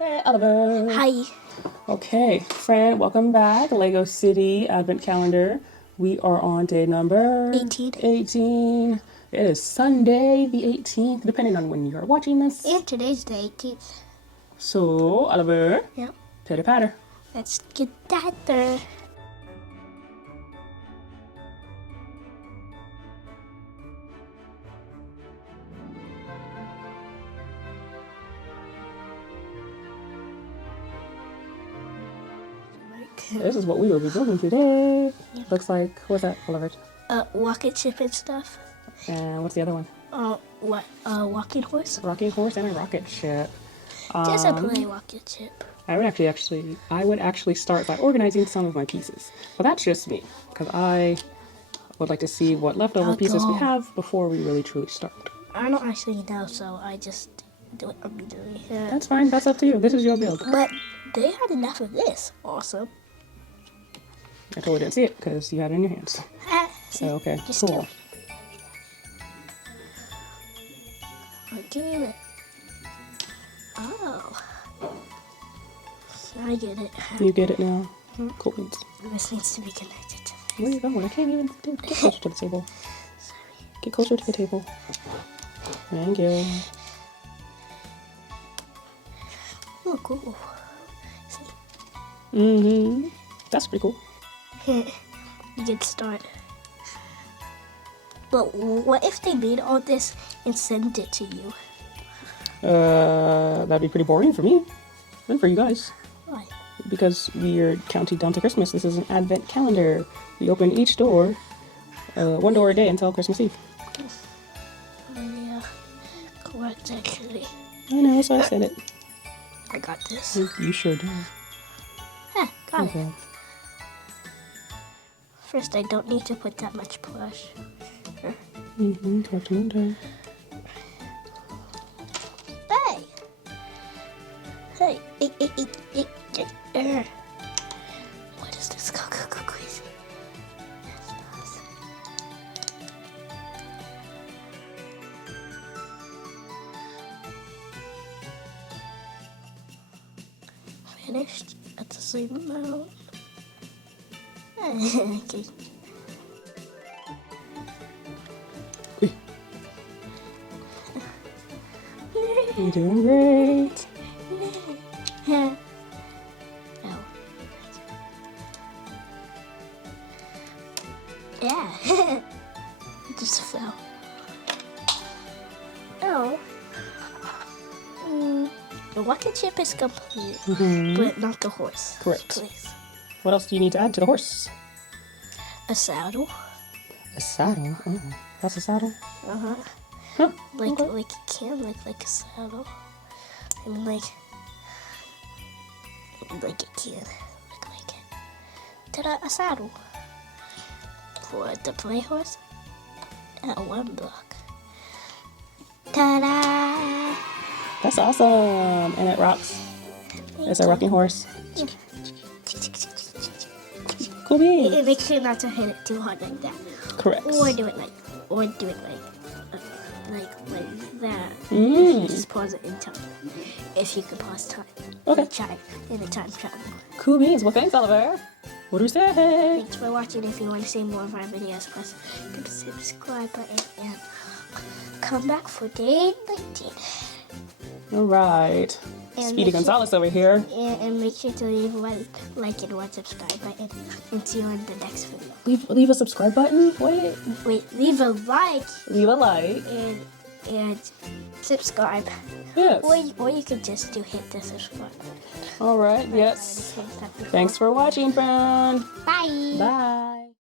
Hey, Oliver. Hi. Okay, friend, welcome back. Lego City Advent Calendar. We are on day number 18. It is Sunday the 18th, depending on when you are watching this. And today's the 18th. So, Oliver. Yep. Pitter patter. Let's get that there. This is what we will be building today. Yep. Looks like, what's that, Oliver? Rocket ship and stuff. And what's the other one? Walking horse. Rocking horse and a rocket ship. Just a plain rocket ship. I would actually start by organizing some of my pieces. But that's just me, because I would like to see what leftover pieces we have before we really truly start. I don't actually know, so I just do it immediately. That's fine. That's up to you. This is your build. But they had enough of this. Awesome. I totally didn't see it because you had it in your hands. So, okay, Just cool. Okay. Oh. I get it. You get it now? Cool beans. This needs to be connected to this. Where are you going? I can't even get closer to the table. Get closer to the table. Thank you. Oh, cool. That's pretty cool. Good start. But what if they made all this and sent it to you? That'd be pretty boring for me. And for you guys. Why? Because we're counting down to Christmas. This is an Advent calendar. We open each door, one door a day until Christmas Eve. Yeah, correct actually. I know, so I said it. I got this. You sure do. Got Okay. it. First, I don't need to put that much brush. Correct window. Hey! Hey! What is this? Go crazy. Finished at the same amount. Okay. You're doing great. Oh. Yeah. It just fell. Oh. The rocket ship is complete, but not the horse. Correct. Please. What else do you need to add to the horse? A saddle. A saddle? Oh, that's a saddle? Uh-huh. Huh. Like Okay. it can look like a saddle. I mean, like it can look like it. Ta-da! A saddle for the play horse. One block. Ta-da! That's awesome. And it rocks. It's a rocking horse. Yeah. Cool beans. Make sure not to hit it too hard like that. Correct. Or do it like that. Just pause it in time. If you could pause time. Okay. Try in a time travel. Cool beans. Well, thanks, Oliver. What do we say? Thanks for watching. If you want to see more of our videos, press the subscribe button and come back for day 19. All right. And Speedy make sure- Gonzalez over here. And make sure to leave one like and one subscribe button. And see you in the next video. Leave a subscribe button. Wait. Wait, leave a like Leave a like. and subscribe. Yes. Or you could just hit the subscribe button. All right. Yes. Thanks for watching, friend. Bye. Bye.